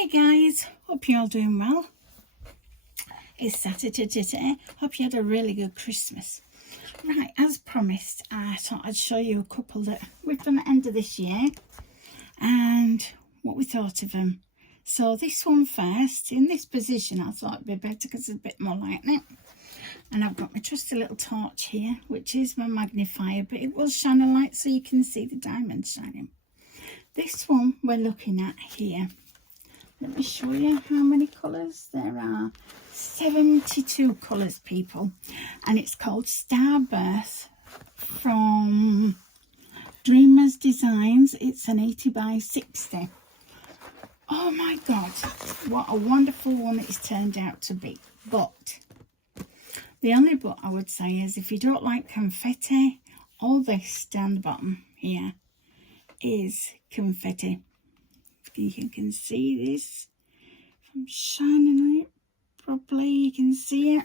Hey guys, hope you're all doing well. It's Saturday today. Hope you had a really good Christmas. Right, as promised, I thought I'd show you a couple that we've done at the end of this year and what we thought of them. So this one first, in this position I thought it'd be better because there's a bit more light in it. And I've got my trusty little torch here, which is my magnifier, but it will shine a light so you can see the diamonds shining. This one we're looking at here. Let me show you how many colours. There are 72 colours, people. And it's called Starbirth from Dreamers Designs. It's an 80 by 60. Oh my God, what a wonderful one it's turned out to be. But the only but I would say is if you don't like confetti, all this down the bottom here is confetti. You can see this. If I'm shining it properly, you can see it.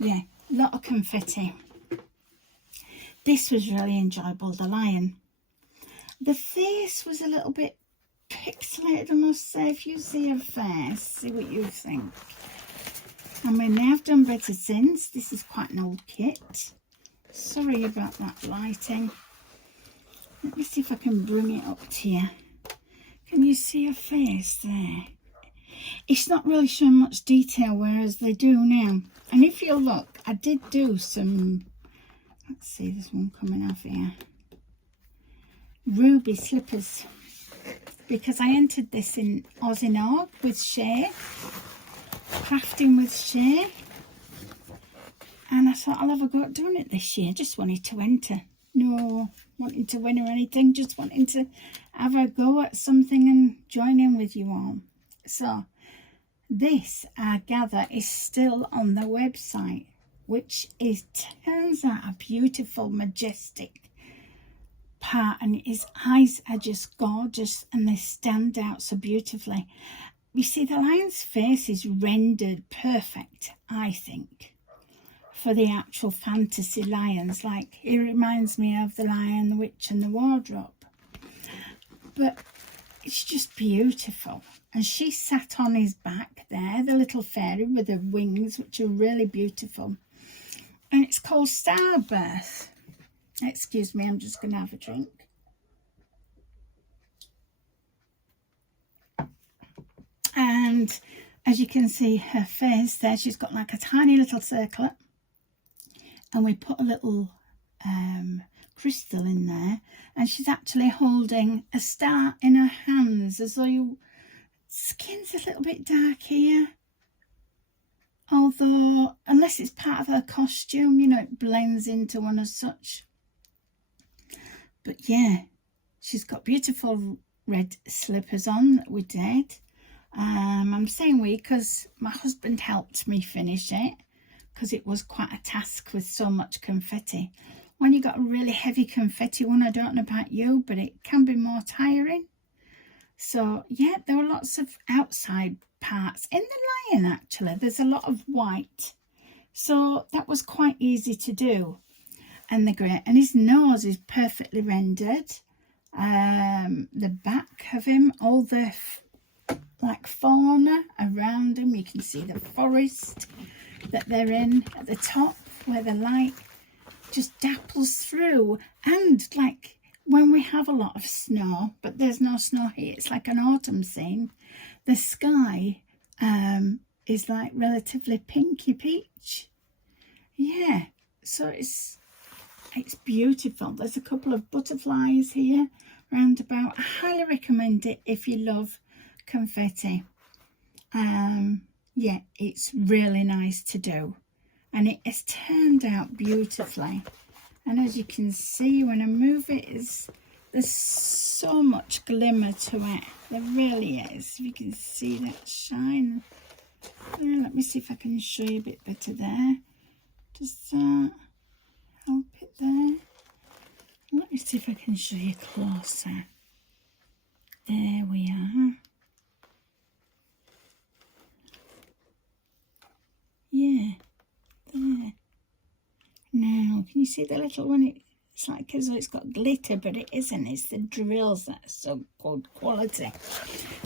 Yeah, a lot of confetti. This was really enjoyable, the lion. The face was a little bit pixelated, I must say. If you see her face, see what you think. I mean, they have done better since. This is quite an old kit. Sorry about that lighting. Let me see if I can bring it up to you. Can you see her face there? It's not really showing much detail, whereas they do now. And if you look, I did do some, let's see, there's one coming off here. Ruby slippers. Because I entered this in Oz in Org with Shay. Crafting with Shay. And I thought I'll have a go at doing it this year. Just wanted to enter. No wanting to win or anything, just wanting to have a go at something and join in with you all. So this, I gather, is still on the website, which is turns out a beautiful, majestic part, and his eyes are just gorgeous and they stand out so beautifully. You see, the lion's face is rendered perfect, I think, for the actual fantasy lions. Like, it reminds me of the Lion, the Witch and the Wardrobe. But it's just beautiful. And she sat on his back there, the little fairy with her wings, which are really beautiful. And it's called Starbirth. Excuse me, I'm just going to have a drink. And as you can see, her face there, she's got like a tiny little circlet. And we put a little crystal in there, and she's actually holding a star in her hands, as though your skin's a little bit dark here, although unless it's part of her costume, you know, it blends into one as such. But yeah, she's got beautiful red slippers on that we did. I'm saying we because my husband helped me finish it, because it was quite a task with so much confetti. When you got a really heavy confetti one, I don't know about you, but it can be more tiring. So yeah, there were lots of outside parts in the lion. Actually, there's a lot of white, so that was quite easy to do. And the grey, and his nose is perfectly rendered. The back of him, all the like fauna around him, you can see the forest that they're in at the top, where the light just dapples through. And like when we have a lot of snow, but there's no snow here, it's like an autumn scene, the sky is like relatively pinky peach. Yeah, so it's beautiful. There's a couple of butterflies here round about. I highly recommend it if you love confetti. Yeah, it's really nice to do, and it has turned out beautifully. And as you can see, when I move it, there's so much glimmer to it. There really is. You can see that shine. Let me see if I can show you a bit better there. Does that help it there? Let me see if I can show you closer. There we are. Yeah, there. Now, can you see the little, when it It's like as though it's got glitter, but it isn't. It's the drills that are so good quality.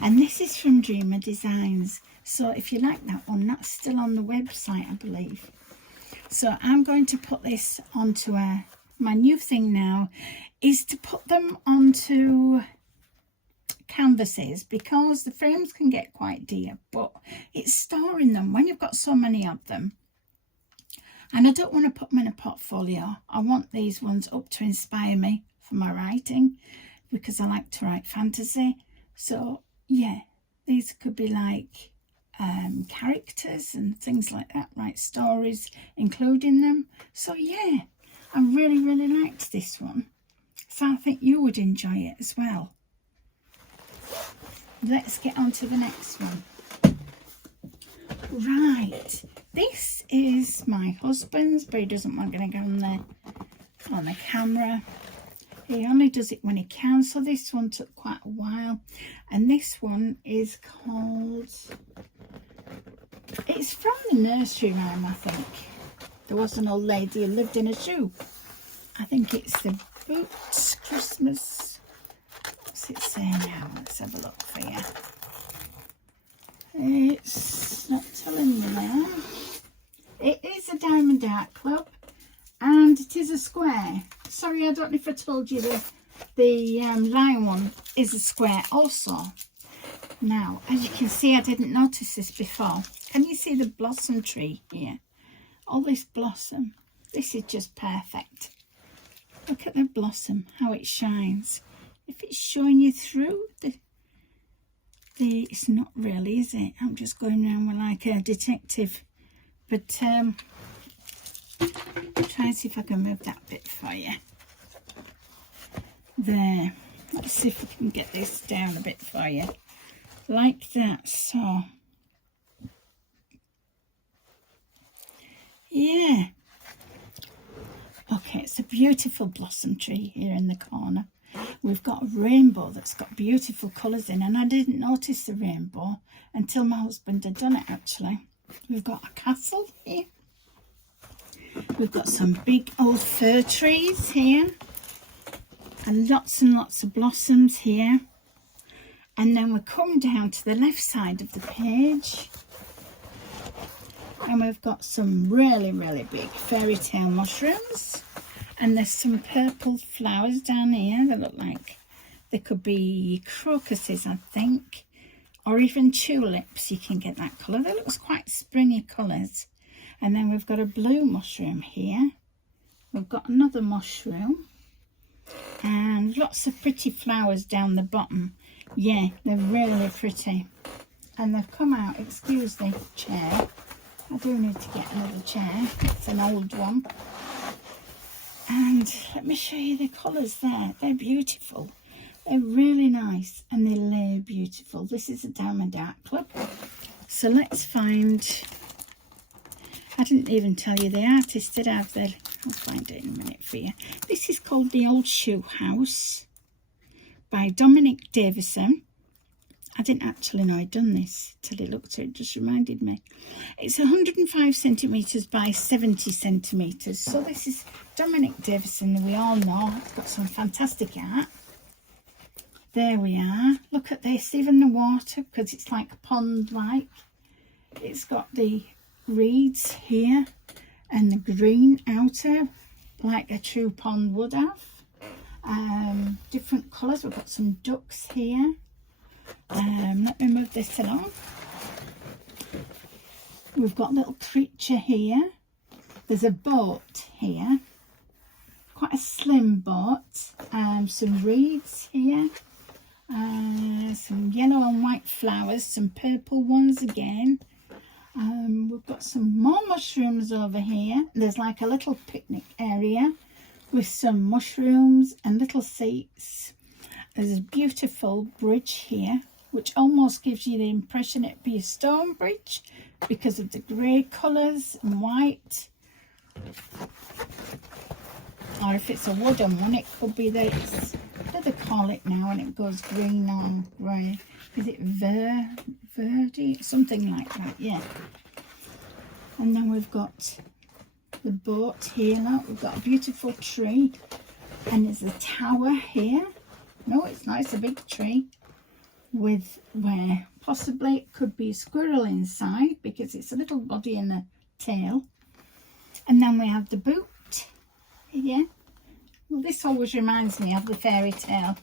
And this is from Dreamer Designs. So if you like that one, that's still on the website, I believe. So I'm going to put this onto my new thing now is to put them onto canvases, because the frames can get quite dear, but it's storing them when you've got so many of them. And I don't want to put them in a portfolio. I want these ones up to inspire me for my writing, because I like to write fantasy. So yeah, these could be like characters and things like that, write stories including them. So yeah, I really liked this one, so I think you would enjoy it as well. Let's get on to the next one. Right, this is my husband's, but he doesn't want to go on the camera. He only does it when he can, so this one took quite a while. And this one is called, it's from the nursery rhyme, I think. There was an old lady who lived in a shoe. I think it's the Boots Christmas. What's it say now? Let's have a look for you. It's not telling me now. It is a Diamond Art Club, and it is a square. Sorry, I don't know if I told you the lion one is a square also. Now, as you can see, I didn't notice this before. Can you see the blossom tree here? All this blossom. This is just perfect. Look at the blossom, how it shines. If it's showing you through it's not really, is it? I'm just going around with like a detective. But try and see if I can move that bit for you. There. Let's see if we can get this down a bit for you. Like that. So yeah. Okay, it's a beautiful blossom tree here in the corner. We've got a rainbow that's got beautiful colours in, and I didn't notice the rainbow until my husband had done it actually. We've got a castle here. We've got some big old fir trees here, and lots of blossoms here. And then we come down to the left side of the page, and we've got some really big fairy tale mushrooms. And there's some purple flowers down here that look like they could be crocuses, I think, or even tulips. You can get that colour. That looks quite springy colours. And then we've got a blue mushroom here. We've got another mushroom, and lots of pretty flowers down the bottom. Yeah, they're really pretty. And they've come out, excuse the chair. I do need to get another chair. It's an old one. And let me show you the colours there. They're beautiful. They're really nice, and they lay beautiful. This is a Diamond Art Club. So let's find, I didn't even tell you the artist did have there. I'll find it in a minute for you. This is called The Old Shoe House by Dominic Davison. I didn't actually know I'd done this till I looked at it. It just reminded me. It's 105 centimetres by 70 centimetres. So this is Dominic Davison, we all know. It's got some fantastic art. There we are. Look at this, even the water, because it's like a pond-like. It's got the reeds here and the green outer, like a true pond would have. Different colours. We've got some ducks here. Let me move this along. We've got a little creature here. There's a boat here, quite a slim boat. Some reeds here, some yellow and white flowers, some purple ones again. We've got some more mushrooms over here. There's like a little picnic area with some mushrooms and little seats. There's a beautiful bridge here, which almost gives you the impression it'd be a stone bridge because of the grey colours and white. Or if it's a wooden one, it could be that it's, what do they call it now, and it goes green on grey. Is it verde? Something like that, yeah. And then we've got the boat here. Look, we've got a beautiful tree. And there's a tower here. No, it's not. It's a big tree with where possibly it could be a squirrel inside because it's a little body and a tail. And then we have the boot here. Well, this always reminds me of the fairy tale.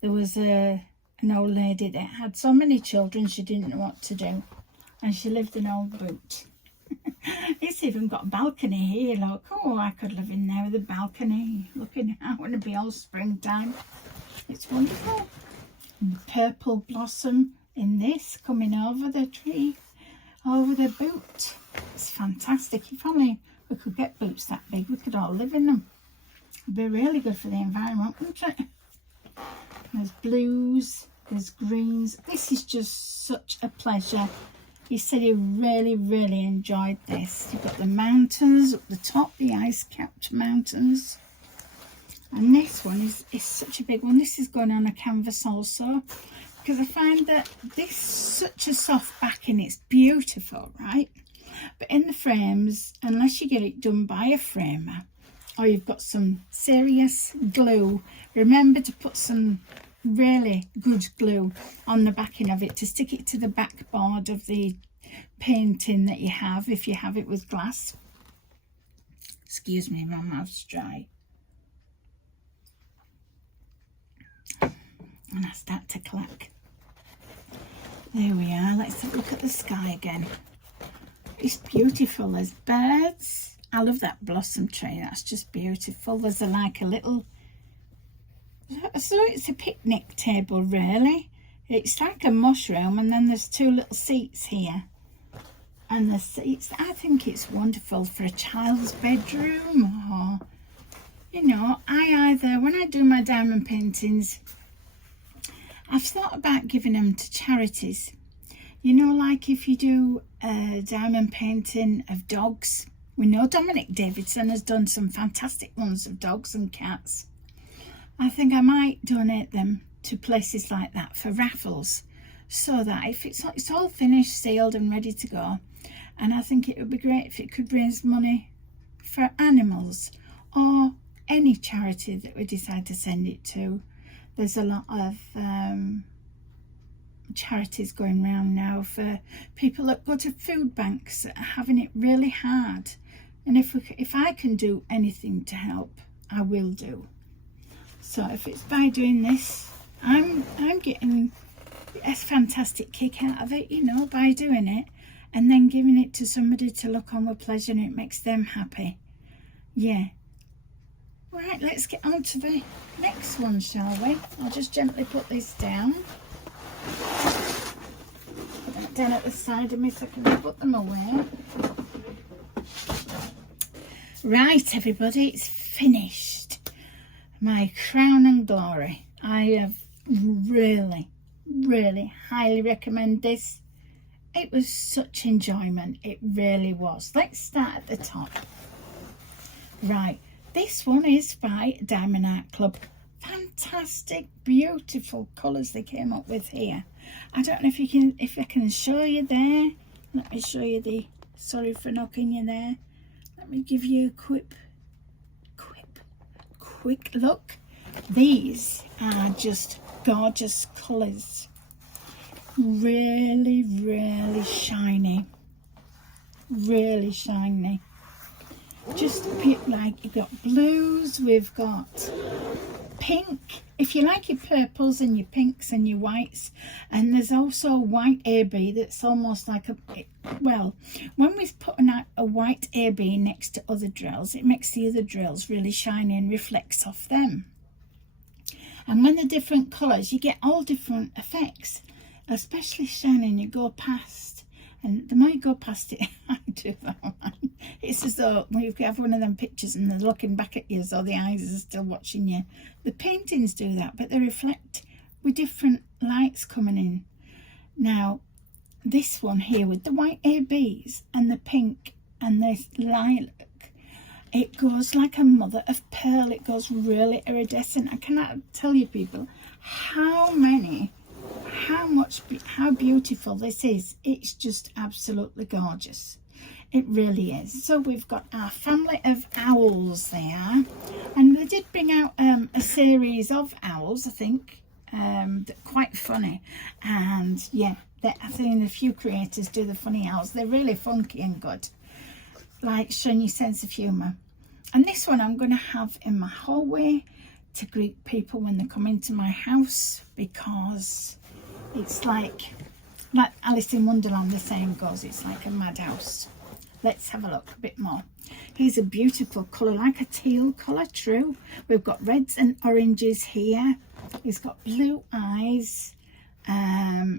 There was an old lady that had so many children she didn't know what to do, and she lived in an old boot. It's even got a balcony here. Look, oh, I could live in there with a balcony looking out and it'd be all springtime. It's wonderful. And the purple blossom in this coming over the tree, over the boot. It's fantastic. If only we could get boots that big, we could all live in them. It'd be really good for the environment, wouldn't it? There's blues, there's greens. This is just such a pleasure. He said he really, really enjoyed this. You've got the mountains up the top, the ice-capped mountains. And this one is such a big one. This is going on a canvas also, because I find that this such a soft backing. It's beautiful, right? But in the frames, unless you get it done by a framer, or you've got some serious glue, remember to put some really good glue on the backing of it to stick it to the backboard of the painting that you have, if you have it with glass. Excuse me, my mouth's dry. And I start to clack. There we are. Let's have a look at the sky again. It's beautiful. There's birds. I love that blossom tree. That's just beautiful. There's like a little, so it's a picnic table really. It's like a mushroom, and then there's two little seats here. And the seats, I think it's wonderful for a child's bedroom, or, you know, when I do my diamond paintings, I've thought about giving them to charities. You know, like if you do a diamond painting of dogs. We know Dominic Davidson has done some fantastic ones of dogs and cats. I think I might donate them to places like that for raffles, so that if it's all finished, sealed and ready to go. And I think it would be great if it could raise money for animals or any charity that we decide to send it to. There's a lot of charities going around now for people that go to food banks that are having it really hard. And if I can do anything to help, I will do. So if it's by doing this, I'm getting a fantastic kick out of it, you know, by doing it and then giving it to somebody to look on with pleasure, and it makes them happy. Yeah. Right, let's get on to the next one, shall we? I'll just gently put this down. Put that down at the side of me so I can put them away. Right, everybody, it's finished. My crown and glory. I have really, really highly recommend this. It was such enjoyment. It really was. Let's start at the top. Right, this one is by Diamond Art Club. Fantastic, beautiful colours they came up with here. I don't know if I can show you there. Let me show you the, sorry for knocking you there. Let me give you a quick look. These are just gorgeous colours. Really, really shiny. Really shiny. Just like, you've got blues, we've got pink, if you like your purples and your pinks and your whites, and there's also white AB that's almost like well, when we put a white AB next to other drills, it makes the other drills really shiny and reflects off them. And when they're different colours, you get all different effects, especially shining. You go past, and the more you go past it, I do that one. It's as though you have one of them pictures and they're looking back at you, so the eyes are still watching you. The paintings do that, but they reflect with different lights coming in. Now, this one here with the white ABs and the pink and the lilac, it goes like a mother of pearl. It goes really iridescent. I cannot tell you, people, how beautiful this is. It's just absolutely gorgeous. It really is. So we've got our family of owls there, and did bring out a series of owls, I think, that are quite funny. And yeah, I've seen a few creators do the funny owls. They're really funky and good, like showing you sense of humour. And this one I'm going to have in my hallway to greet people when they come into my house, because it's like Alice in Wonderland, the saying goes, it's like a madhouse. Let's have a look a bit more. Here's a beautiful colour, like a teal colour, true. We've got reds and oranges here. He's got blue eyes.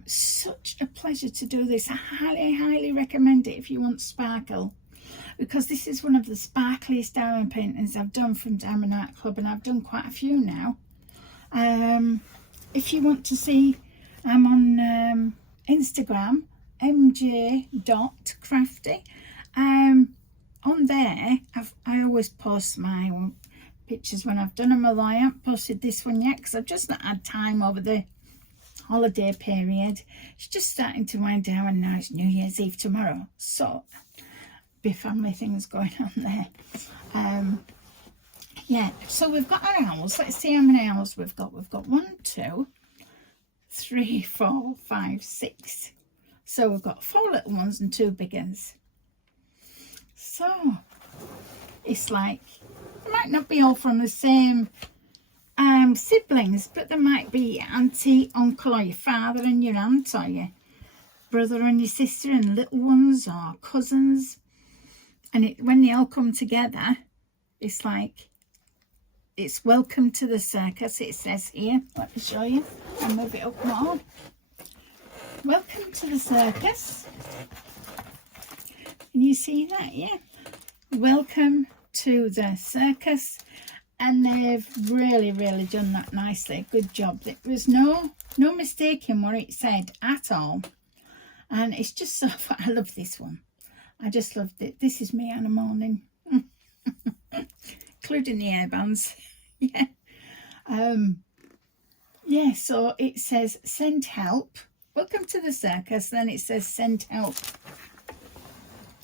Such a pleasure to do this. I highly recommend it if you want sparkle, because this is one of the sparkliest diamond paintings I've done from Diamond Art Club, and I've done quite a few now. If you want to see, I'm on Instagram, mj.crafty. On there, I always post my pictures when I've done them, although I haven't posted this one yet because I've just not had time over the holiday period. It's just starting to wind down, and now it's New Year's Eve tomorrow, so big family things going on there. Yeah, so we've got our owls. Let's see how many owls we've got. We've got 1, 2, 3, 4, 5, 6. So we've got 4 little ones and 2 big ones. So it's like, they might not be all from the same siblings, but there might be auntie, uncle, or your father and your aunt, or your brother and your sister and little ones, or cousins. And when they all come together, it's like, it's welcome to the circus, it says here. Let me show you. I'll move it up more. Welcome to the circus. Can you see that? Yeah. Welcome to the circus. And they've really done that nicely. Good job. There was no mistaking what it said at all. And it's just so fun. I love this one. I just loved it. This is me on a morning. Including the hairbands. Yeah. Yeah, so it says send help. Welcome to the circus. Then it says send help.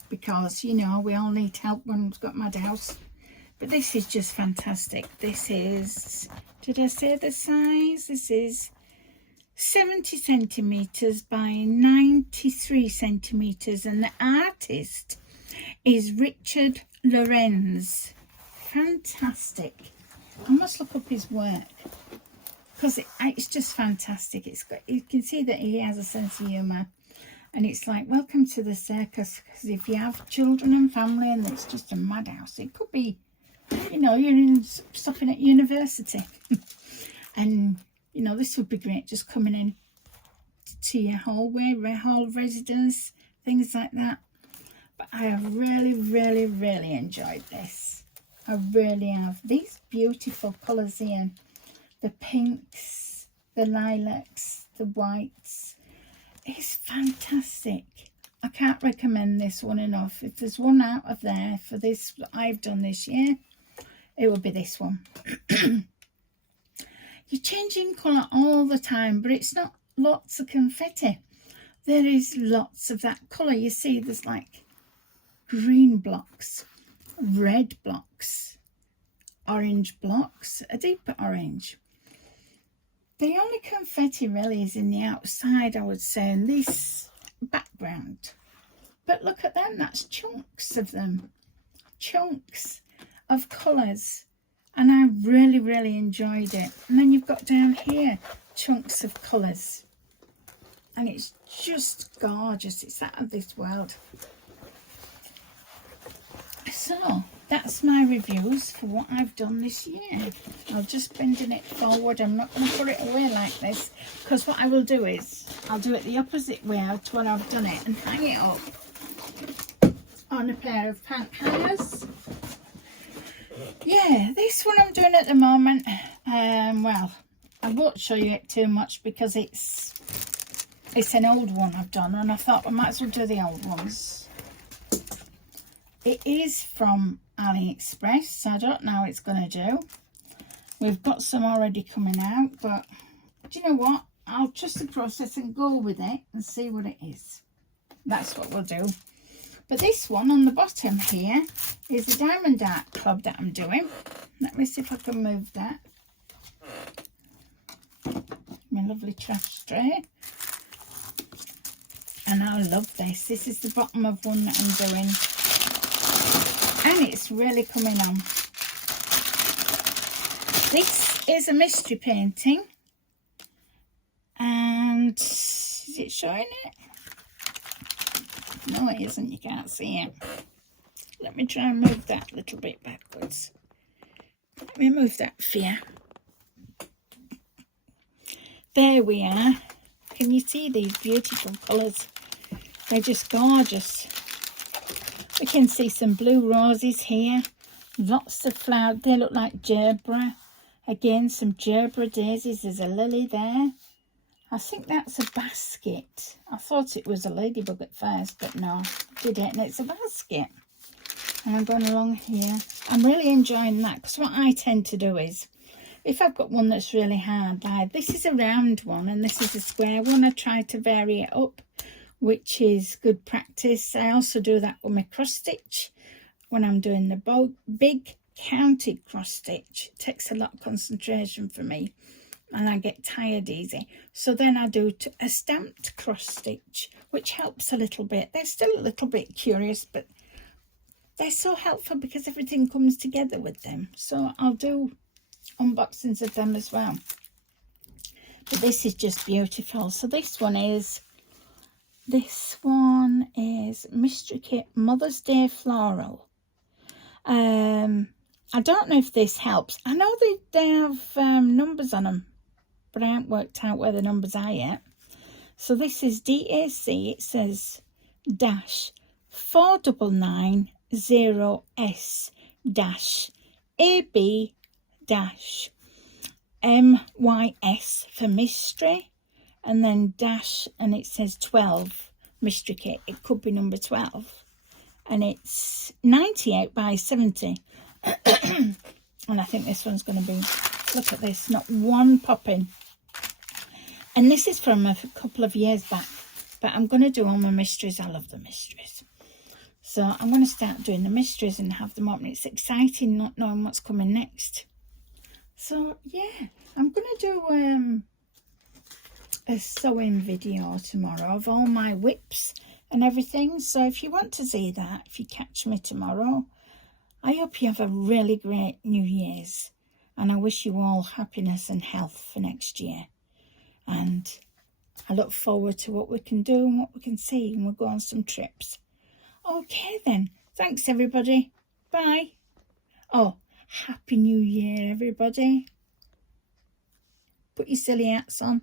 Because, you know, we all need help when we've got madhouse. But this is just fantastic. This is, did I say the size? This is 70 centimetres by 93 centimetres. And the artist is Richard Lorenz. Fantastic. I must look up his work, because it's just fantastic. It's got, you can see that he has a sense of humour. And it's like, welcome to the circus. Because if you have children and family and it's just a madhouse, it could be, you know, you're stopping at university. And, you know, this would be great, just coming in to your hallway, hall of residence, things like that. But I have really enjoyed this. I really have. These beautiful colours here. The pinks, the lilacs, the whites. It's fantastic. I can't recommend this one enough. If there's one out of there for this that I've done this year, it would be this one. You're changing colour all the time, but it's not lots of confetti. There is lots of that colour. You see, there's like green blocks, red blocks, orange blocks, a deeper orange. The only confetti really is in the outside, I would say, in this background. But look at them, that's chunks of them. Chunks of colours. And I really enjoyed it. And then you've got down here chunks of colours. And it's just gorgeous. It's out of this world. So, that's my reviews for what I've done this year. I'll just bending it forward. I'm not going to put it away like this, because what I will do is I'll do it the opposite way to when I've done it and hang it up on a pair of pant hangers. Yeah, this one I'm doing at the moment. Well, I won't show you it too much because it's an old one I've done, and I thought I might as well do the old ones. It is from AliExpress, so I don't know how it's going to do. We've got some already coming out, but do you know what? I'll trust the process and go with it and see what it is. That's what we'll do. But this one on the bottom here is a diamond art club that I'm doing. Let me see if I can move that. My lovely trash tray. And I love this. This is the bottom of one that I'm doing. And it's really coming on. This is a mystery painting. And is it showing it? No, it isn't. You can't see it. Let me try and move that a little bit backwards. Let me move that for you. There we are. Can you see these beautiful colours? They're just gorgeous. We can see some blue roses here. Lots of flowers. They look like gerbera. Again, some gerbera daisies. There's a lily there. I think that's a basket. I thought it was a ladybug at first, but no, did it? And it's a basket. And I'm going along here. I'm really enjoying that, because what I tend to do is, if I've got one that's really hard, like this is a round one and this is a square one, I try to vary it up, which is good practice. I also do that with my cross stitch when I'm doing the big counted cross stitch. It takes a lot of concentration for me and I get tired easy. So then I do a stamped cross stitch, which helps a little bit. They're still a little bit curious, but they're so helpful because everything comes together with them. So I'll do unboxings of them as well. But this is just beautiful. So this one is Mystery Kit Mother's Day Floral. I don't know if this helps. I know they have numbers on them, but I haven't worked out where the numbers are yet. So this is DAC. It says dash 4990S dash AB dash MYS for mystery, and then dash, and it says 12 mystery kit. It could be number 12, and it's 98 by 70. And I think this one's going to be, look at this, not one popping. And this is from a couple of years back, but I'm going to do all my mysteries. I love the mysteries. So I'm going to start doing the mysteries and have them open. It's exciting not knowing what's coming next. So yeah, I'm going to do a sewing video tomorrow of all my whips and everything. So if you want to see that, if you catch me tomorrow, I hope you have a really great New Year's. And I wish you all happiness and health for next year. And I look forward to what we can do and what we can see. And we'll go on some trips. Okay then. Thanks everybody. Bye. Oh, Happy New Year everybody. Put your silly hats on.